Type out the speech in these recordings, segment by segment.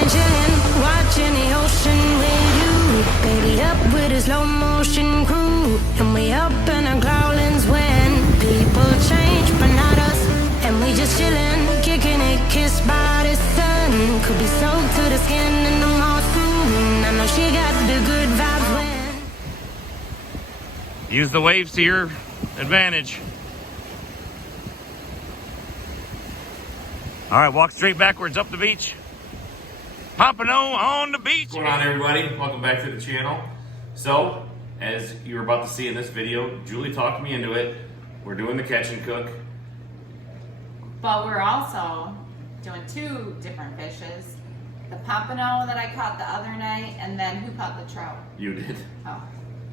been chillin', watching the ocean with you. Baby up with a slow motion crew. And we up in our growlings when people change, but not us. And we just chillin', kicking it, kissed by the sun. Could be soaked to the skin in the mall soon. I know she got the good vibes when. Use the waves to your advantage. All right, walk straight backwards up the beach. Pompano on the beach. What's going on, everybody? Welcome back to the channel. So, as you're about to see in this video, Julie talked me into it. We're doing the catch and cook. But we're also doing two different fishes. The pompano that I caught the other night, and then who caught the trout? You did. Oh,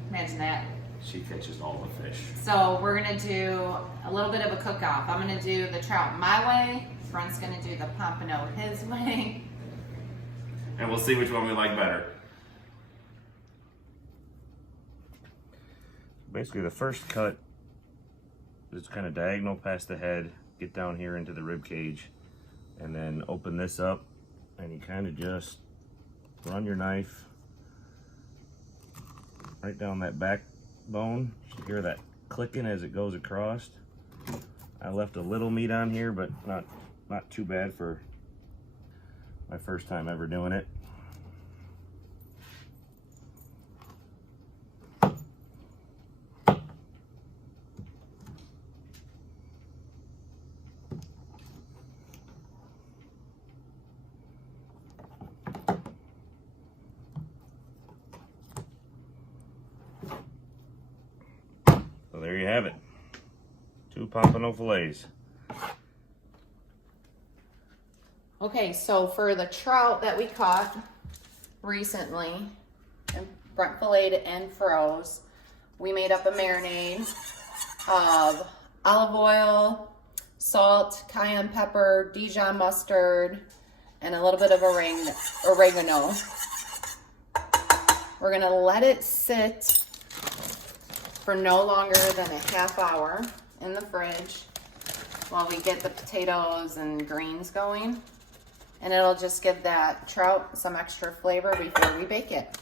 imagine that. She catches all the fish. So we're gonna do a little bit of a cook-off. I'm gonna do the trout my way. Brent's gonna do the pompano his way. And we'll see which one we like better. Basically, the first cut is kind of diagonal past the head, get down here into the rib cage, and then open this up, and you kind of just run your knife right down that backbone. You hear that clicking as it goes across. I left a little meat on here, but not too bad for my first time ever doing it. So there you have it. 2 pompano fillets. Okay, so for the trout that we caught recently, and Brent filleted and froze, we made up a marinade of olive oil, salt, cayenne pepper, Dijon mustard, and a little bit of oregano. We're gonna let it sit for no longer than a half hour in the fridge while we get the potatoes and greens going. And it'll just give that trout some extra flavor before we bake it.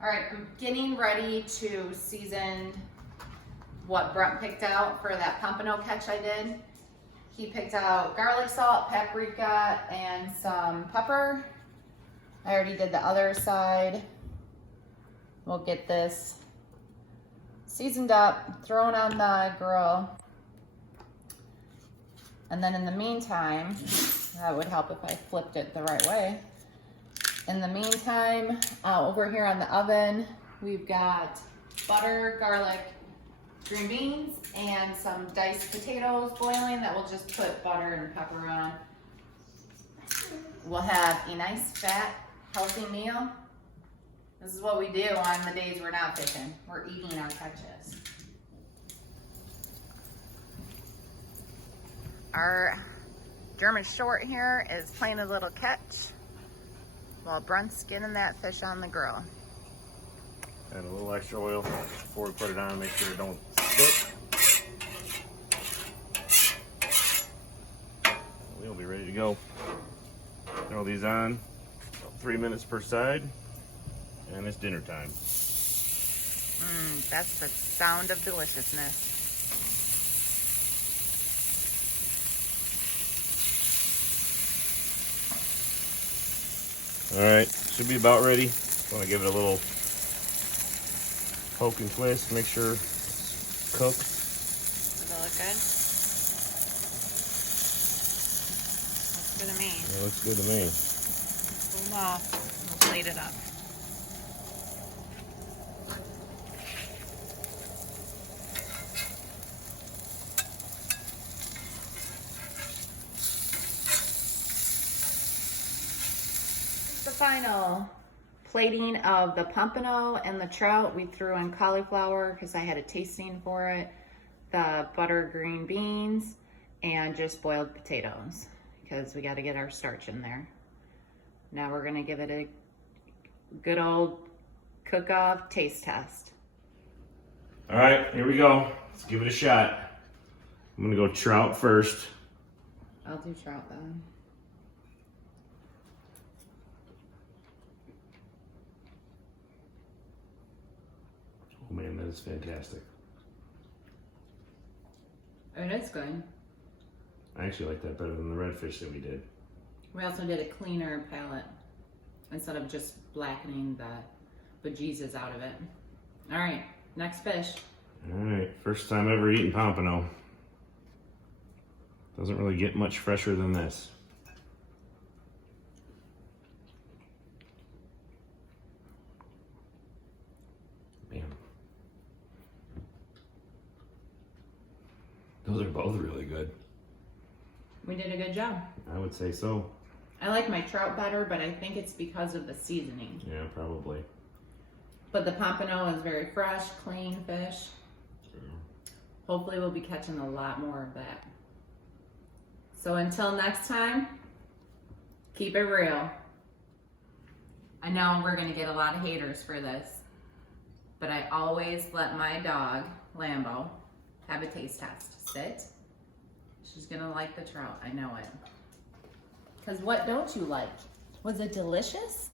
All right, I'm getting ready to season what Brent picked out for that pompano catch I did. He picked out garlic salt, paprika, and some pepper. I already did the other side. We'll get this seasoned up, thrown on the grill. And then in the meantime, that would help if I flipped it the right way. In the meantime, over here on the oven, we've got butter, garlic, green beans, and some diced potatoes boiling that we'll just put butter and pepper on. We'll have a nice, fat, healthy meal. This is what we do on the days we're not fishing. We're eating our catches. Our German short here is playing a little catch while Brent's skinning that fish on the grill. Add a little extra oil before we put it on, make sure it don't stick. We'll be ready to go. Throw these on, about 3 minutes per side, and it's dinner time. That's the sound of deliciousness. All right, should be about ready. Want to give it a little poke and twist, make sure it's cooked. Does it look good? Looks good to me. It looks good to me. Pull them off. We'll plate it up. The final plating of the pompano and the trout. We threw in cauliflower because I had a tasting for it, the butter green beans, and just boiled potatoes because we got to get our starch in there. Now we're going to give it a good old cook-off taste test. All right, here we go. Let's give it a shot. I'm gonna go trout first. I'll do trout then. Oh man, that is fantastic. It is good. I actually like that better than the redfish that we did. We also did a cleaner palette instead of just blackening the bejesus out of it. All right, next fish. All right, first time ever eating pompano. Doesn't really get much fresher than this. Man. Those are both really good. We did a good job. I would say so. I like my trout better, but I think it's because of the seasoning. Yeah, probably. But the pompano is very fresh, clean fish. Hopefully we'll be catching a lot more of that. So until next time, keep it real. I know we're gonna get a lot of haters for this, but I always let my dog, Lambo, have a taste test. Sit. She's gonna like the trout, I know it. Because what don't you like? Was it delicious?